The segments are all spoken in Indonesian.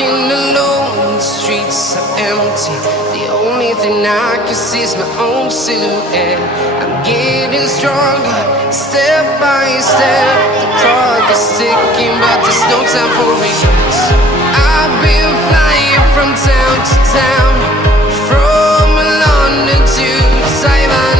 walking alone, the streets are empty. The only thing I can see is my own silhouette. I'm getting stronger, step by step. The clock is ticking, but there's no time for regrets. I've been flying from town to town, from London to Taiwan.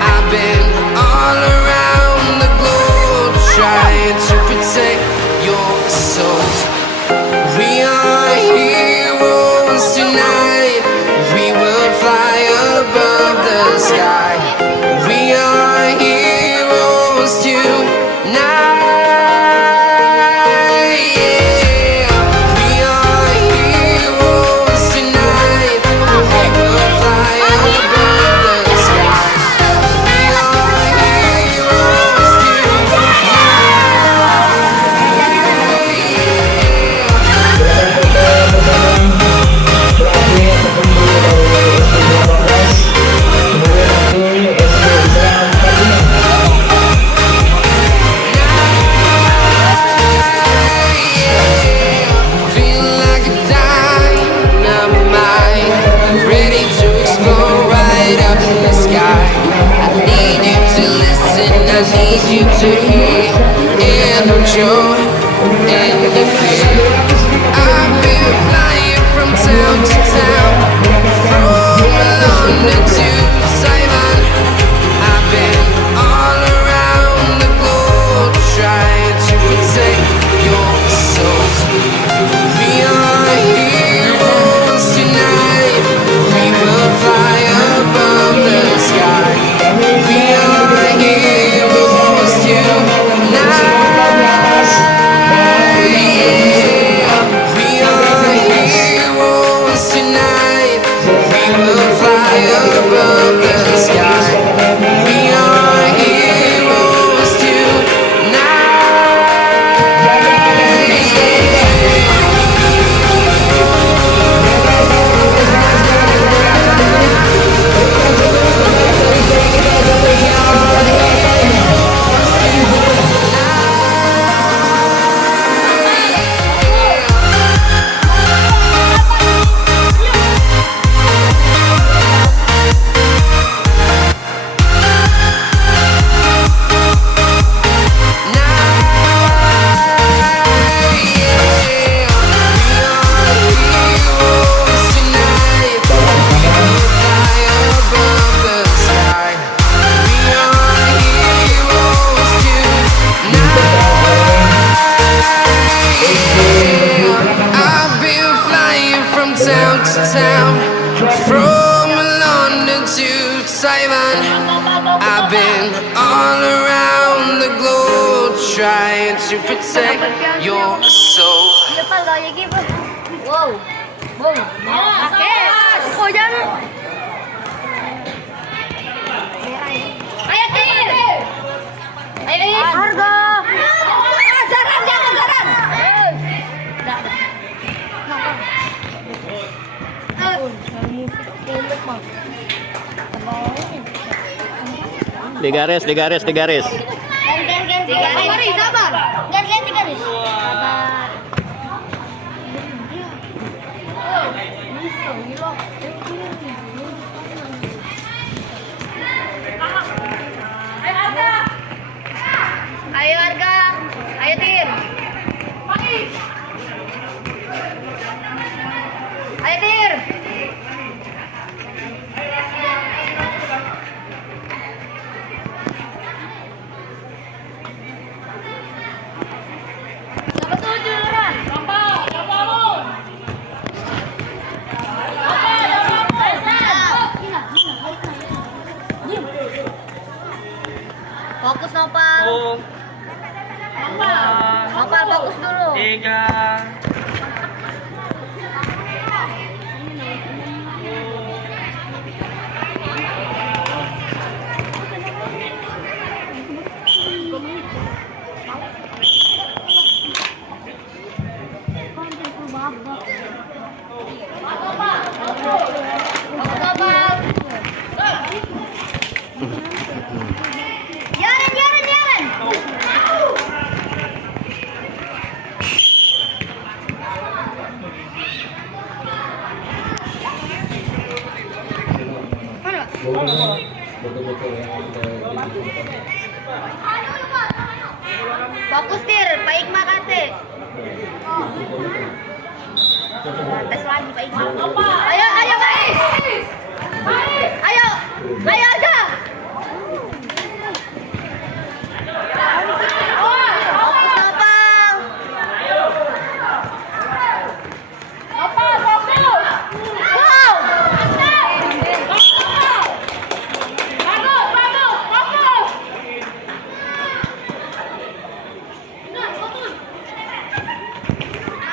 I've been all around the globe, trying to protect your soul. We are heroes tonight. We will fly above the sky. We are heroes tonight. Yeah. We are heroes tonight. We will fly above the sky. We are heroes feel like a dynamite, ready to explode right up in the sky. I need you to listen, I need you to hear, and no joy, and the fear. I've been flying from town to town, from London to Taiwan. I've been all around the globe, trying to protect your soul. We are heroes tonight. We will fly above the sky. We are heroes tonight. Yeah. We are heroes tonight. We will fly above the sky. We are heroes town, from London to Taiwan. I've been all around the globe, trying to protect your soul. Wow. Wow. Oke. Oh, jangan. Ayo, Tir. Ayo, harga. Jaran, jangan jaran. Di garis, di garis, di garis. Sabar. Gas lihat di garis. Sabar. Ayo warga. Ayo Tir. Ayo Tir. Fokus Nopal. Nopal fokus dulu. 3. Bagus Tir, Pak Ikma kate. Tes lagi Pak Ikma. Ayo, ayo Bais. Ayo, ayo Arga. Fokus Nopal. Nopal, fokus. Wow.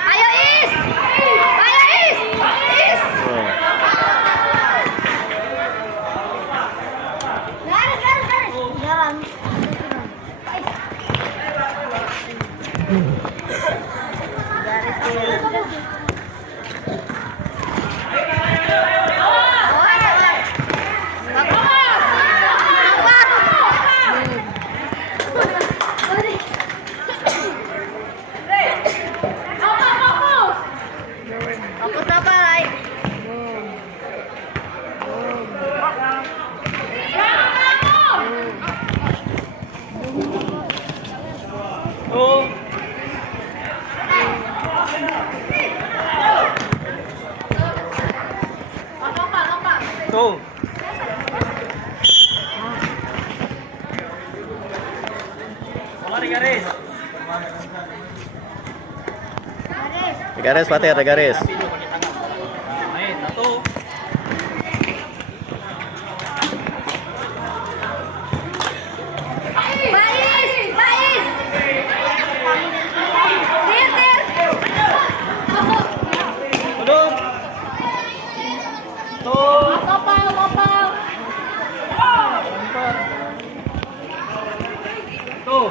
Ayo Is. Ayo Is. Is. Garis, garis, garis. Jalan. Fokus apa lagi? Tuh. Bola di garis. Di garis Fatir, di garis. Main satu. Bais, Bais. Tir, tir. Duduk. Tuh. Kopal, kopal. Tuh.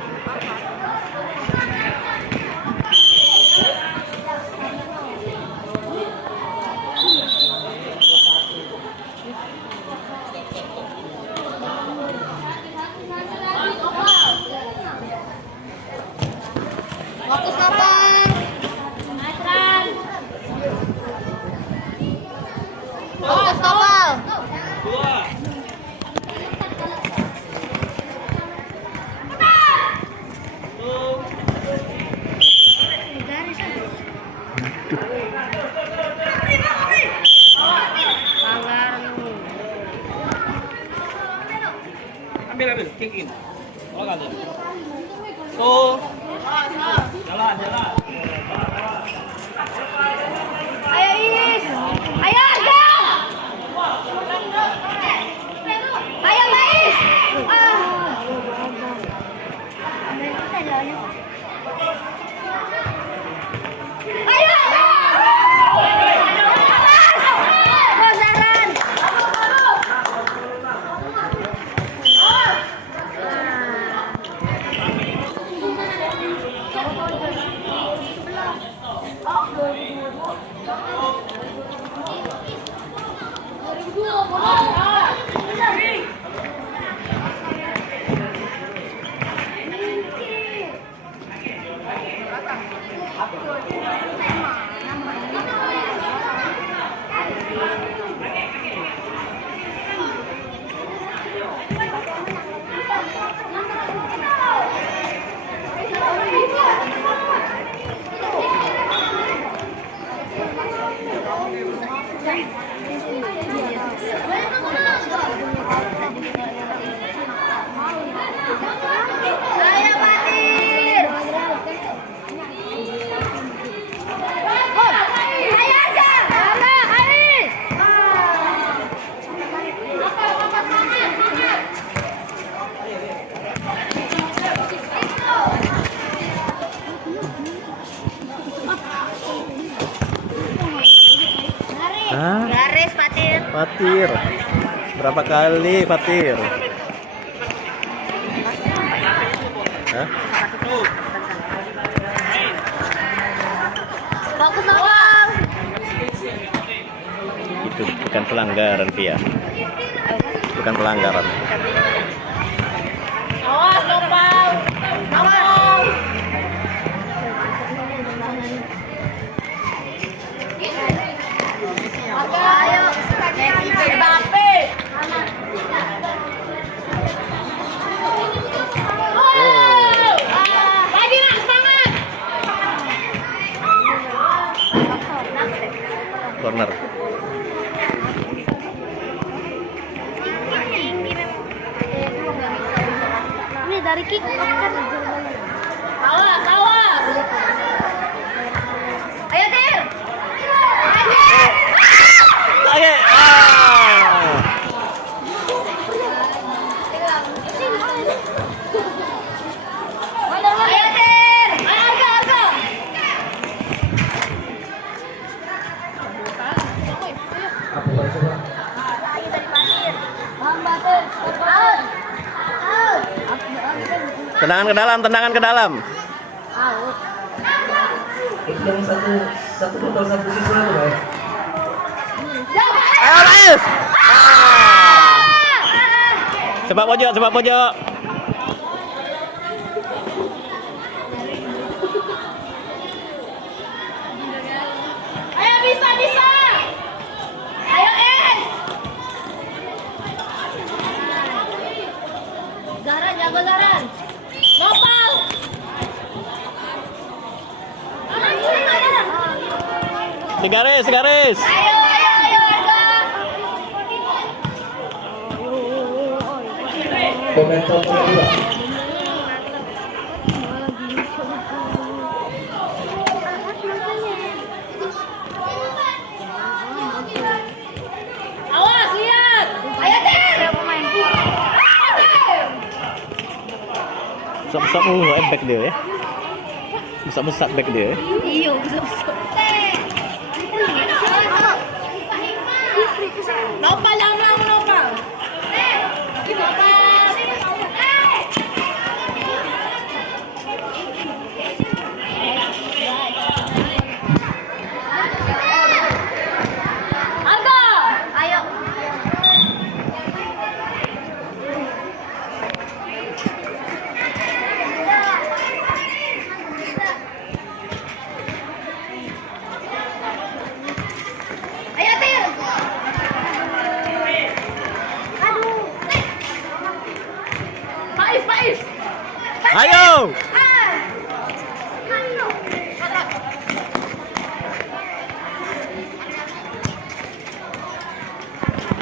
Fokus kopal. Fokus kopal. Dua. Tuh. Ambil, ambil, kick in. Bola kan tuh. Tuh. Jalan, jalan. Ayo Is. Ayo Arga. Ayo Bais. Ayo. Bosaran. Ayo Fatir. Ayo Arga. Arga, Ais. Hah? Garis Fatir. Fatir. Berapa kali Fatir? Hah? Fokus Nopal. Itu bukan pelanggaran, Pia. Bukan pelanggaran. Awas Nopal. Awas. Ayo. Mbappe. lari kick kan. Awas, awas. Ayo Tir. Oke. Ayo Tir. Ayo Arga, Arga. Tendangan ke dalam, tendangan ke dalam. Itu yang satu total satu siswa tuh, Bay. Ayo, Rais. Sepak pojok, sepak pojok. Ayo bisa, bisa. Ayo Garan, jago Garan. Nopal. Segaris, segaris. Ayo Arga. Komentar kedua. Awas, lihat. Ayo Tir. Besar-besar back dia ya. Besar-besar back dia. Iya, besar-besar. Nopal yang menang, Nopal. Arga. Ayo. Ayo Tir. Aduh. Faiz, Faiz. Ayo.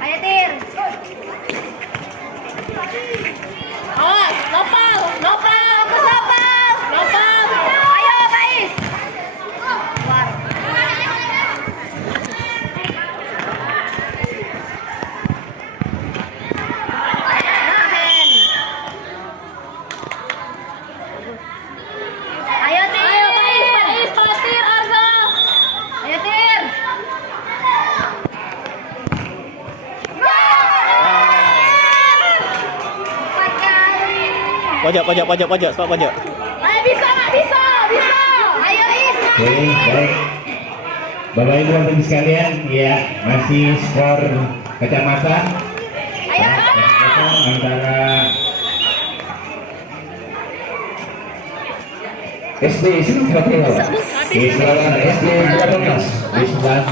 Ayo Tir. Awas, Nopal, Nopal, Nopal. Nopal. Ayo Faiz. Keluar. Nahen. Ayo Tir. Ayo Faiz, Faiz, Pasir, Arga. Ayo Tir. Empat kali. Pojok, pojok, pojok, pojok, sepak pojok. Ayo bisa, bisa, bisa. Ayo Is. Oke, baik. Bapak Ibu hadirin sekalian, ya masih skor kecamatan Ayo antara SD itu berapa? Islam SD 18, Islam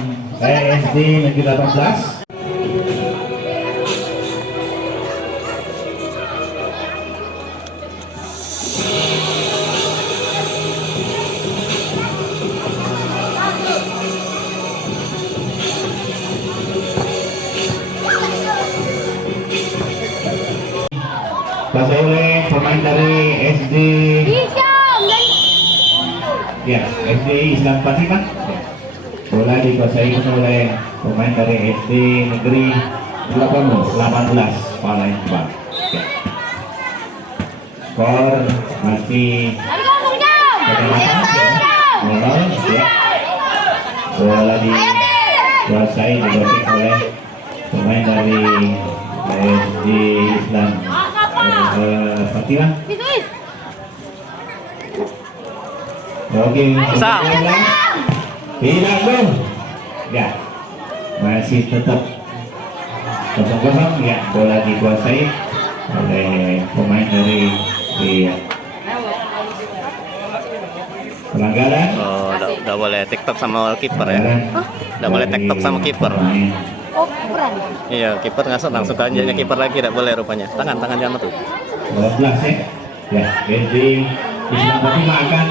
SD Negeri 18. Dipakai oleh pemain dari SD. Ya, SD Islam Fatimah. Bola dikuasai oleh pemain dari SD Negeri 18 Palembang. Ya. Skor masih ya. Bola dikuasai oleh pemain dari SD Islam Fatimah. Oke, hilang dong. Ya, masih tetap 0-0 ya. Bola dikuasai oleh pemain dari pelanggaran. Oh, udah boleh TikTok sama kiper ya. Udah boleh TikTok sama kiper. Oh, kurang. Iya, kiper ngasut langsung ke anjingnya kiper lagi, tidak boleh rupanya. Tangan jangan tuh. 12 ya. Ya, jadi Islam Fatimah akan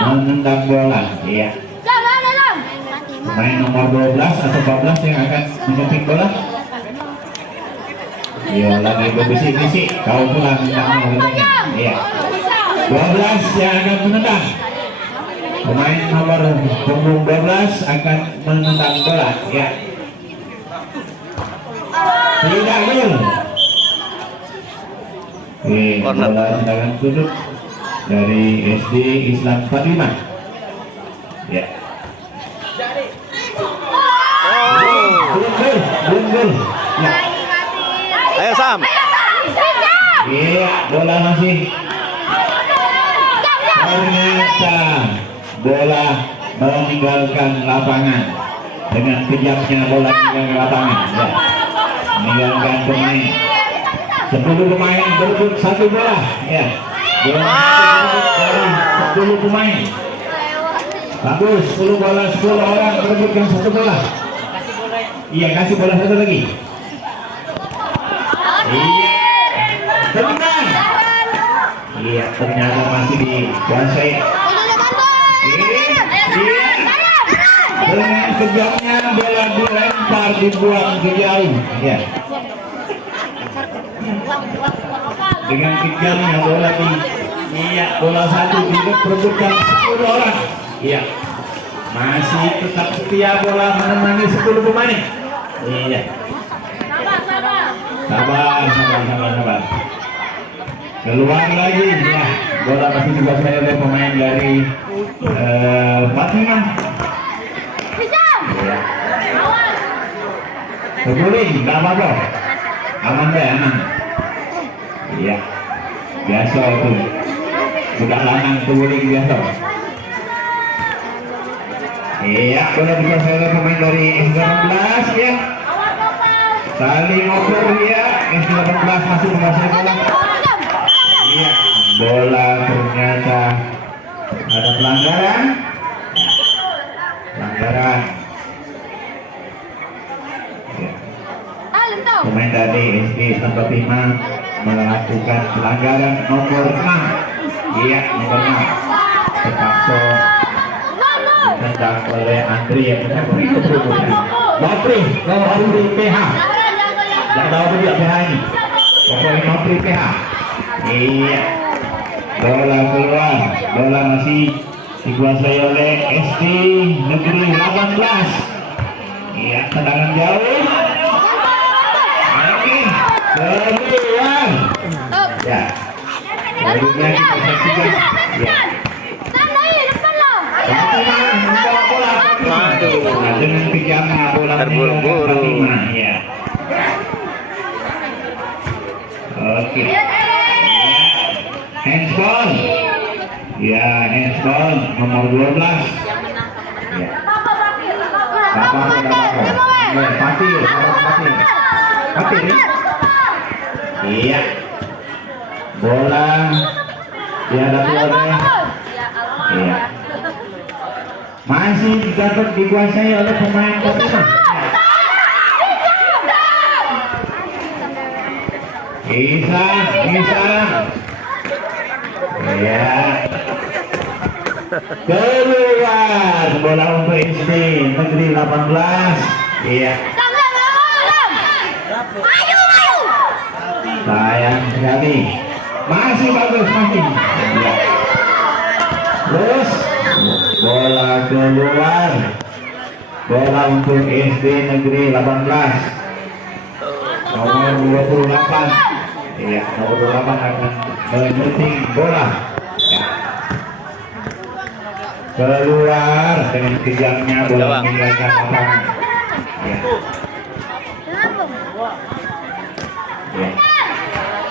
menendang bola. Iya. Pemain nomor 12 atau 14 yang akan menyeting bola. Iya, lagi berbisik-bisik. Kau pulang iya. 12 yang akan menendang. Pemain nomor punggung 12 akan menendang bola. Ya. Tidak gol. Bola tendangan sudut dari SD Islam Fatimah. Ya. Belum gol. Ya. Ayo Sam. Iya, bola masih. Ternyata bola meninggalkan lapangan dengan kejamnya bola meninggalkan lapangan. Ya. Meninggalkan pemain. 10 pemain berebut satu bola. Ya. Bola dari 10 pemain. Bagus, 10 bola 10 orang berebutkan satu bola. Iya, kasih bola satu lagi. Iya. Tenang. Iya, ternyata masih dikuasai. Iya. Dengan kejamnya bola dilempar, dibuang ke jauh. Ya. Dengan kejamnya bola bola satu diperebutkan 10 orang. Iya. Masih tetap setia bola menemani 10 pemain. Iya. Sabar. Keluar lagi ya. Bola masih dikuasai oleh pemain dari Fatimah. Ya. Keguling, nggak apa-apa. Aman deh, aman. Iya. Biasa itu. Sudah lanang keguling biasa. Iya, bola dikuasai oleh pemain dari S18 ya. Saling ngoper ya. S18 masih menguasai bola. Iya, bola ternyata ada pelanggaran. Ya. Pemain dari SD Islam Fatimah melakukan pelanggaran nomor 6. Iya, nomor 6. Terpaksa ditendang oleh Andri yang Nopri PH. Tidak tahu juga PH ini. Pokoknya Nopri PH. Iya. Bola keluar. Bola masih dikuasai oleh SD Negeri 18. Iya, tendangan jauh. Oke. Keluar. Ya. Selanjutnya kita saksikan. Ya. Nah, dengan kejamnya bola terburu-buru. Ya. Oke. Handball. Ya, handball nomor 12. Ya. Patir. Iya. Bola dihadapi oleh. Iya. Masih dapat dikuasai oleh pemain Fatimah. Isa. Ya. Keluar bola untuk SD Negeri 18. Iya. Sayang sekali. Masih bagus masih. Ya. Terus bola keluar. Bola untuk SD Negeri 18. Nomor 28. Iya, nomor 28 akan menyunting bola. Ya. Keluar dengan kejamnya bola meninggalkan lapangan. Ya. Ya.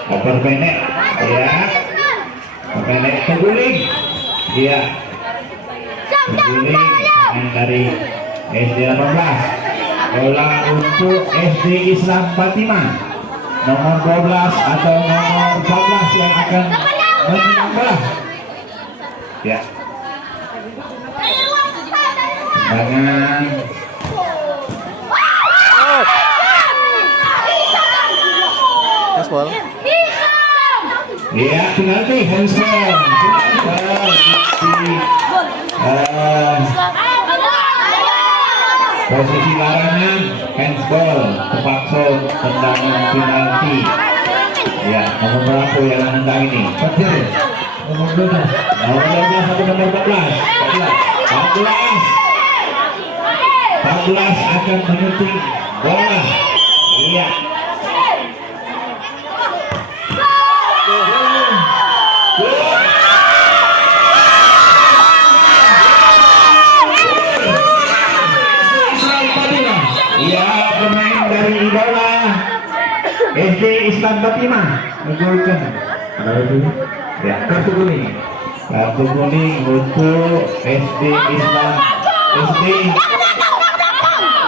Oper pendek. Ya. Pendek keguling. Iya. Keguling dari SD 18. Bola untuk SD Islam Fatimah. Nomor 12 atau nomor 14 yang akan menendang bola. Ya. Jangan. Handball. Ya, penalti handball. Posisi larangan, handsball, terpaksa tendangan penalti. Ya, nomor berapa yang menendang ini? Betul. Nomor 12. Nomor 12 atau nomor 14? 14. 14 akan menyunting bola. Iya. Ya, pemain dari idola SD Islam Fatimah menggolkan. Ya, kartu kuning. Kartu kuning untuk SD Islam SD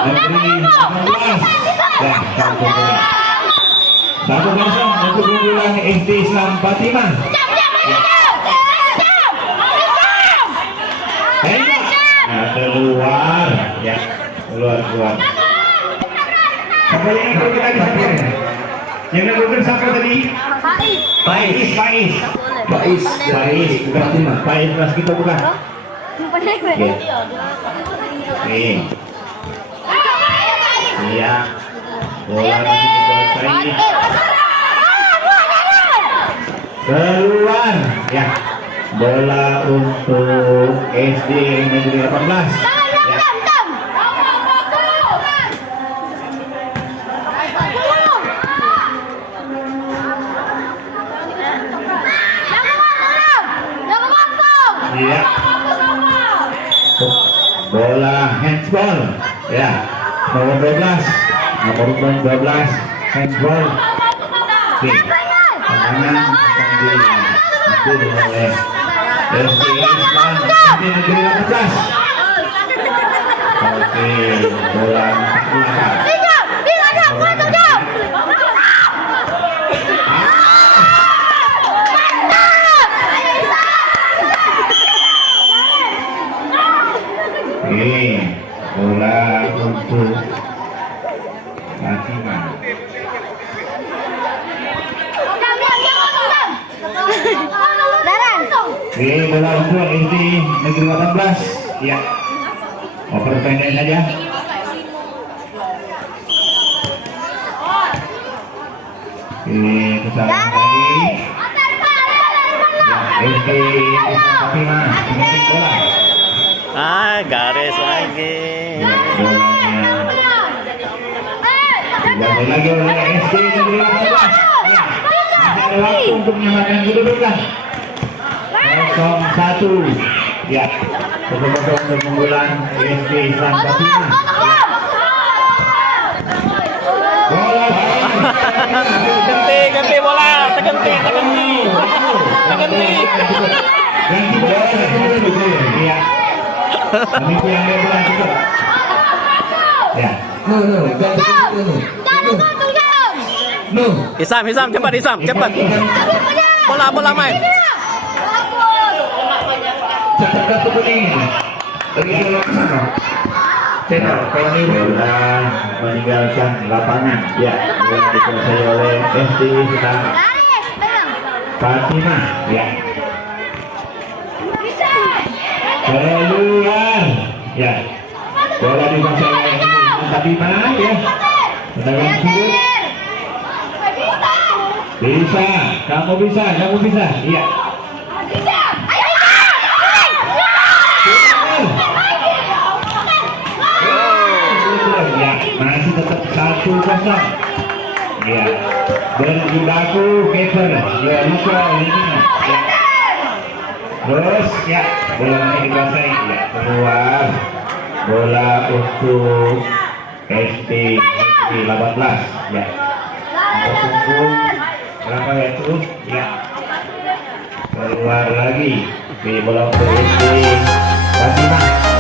Negeri 18. Ya, kartu kuning. 1-0 untuk unggulan SD Islam Fatimah. Nah, keluar, ya, keluar. Sampai yang ikut lagi sampai. Yang nanggutin siapa tadi? Faiz. Bukan Fatimah. Faiz kelas kita bukan. Oke. Iya. Bola masih dikuasai. Keluar, ya. Bola untuk SD Negeri 18. Ya. Bola handsball, ya. Nomor 12 handsball. Oke. Tangan akan diambil oleh SD Islam Negeri 18. Oke, bola keluar. Bola untuk Fatimah. Bola untuk SD Negeri 18. Ya. Oper pendek saja. Kesalahan lagi. Ya, SD Islam Fatimah memetik bola. Garis lagi. Diambil lagi oleh SD Negeri 18. Ya. Masih ada waktu untuk menyamakan kedudukan. 0-1. Ya. Betul-betul untuk unggulan SD Islam Fatimah. Bola. Ganti bola, terganti. Ganti bola. Iya. Memimpin yang bola juga. Ya. No. Isam, cepat. Bola main. Cepat kartu kuning. Bagi Laksana. Channel kami sudah meninggalkan lapangan. Ya, bola dikuasai oleh SD Islam Fatimah. Ya. Keluar. Ya. Bola dikuasai oleh SD Islam Fatimah. Ya. Tendangan sudut. Bisa, kamu bisa. Iya. Ya, masih tetap 1-0. Ya, berjibaku keeper. Ya, lupa ini. Ya. Terus, ya, bolanya dikuasai. Ya, keluar. Bola untuk SD 18. Ya. Kita tunggu berapa ya itu? Ya. Keluar lagi di bola untuk SD Fatimah.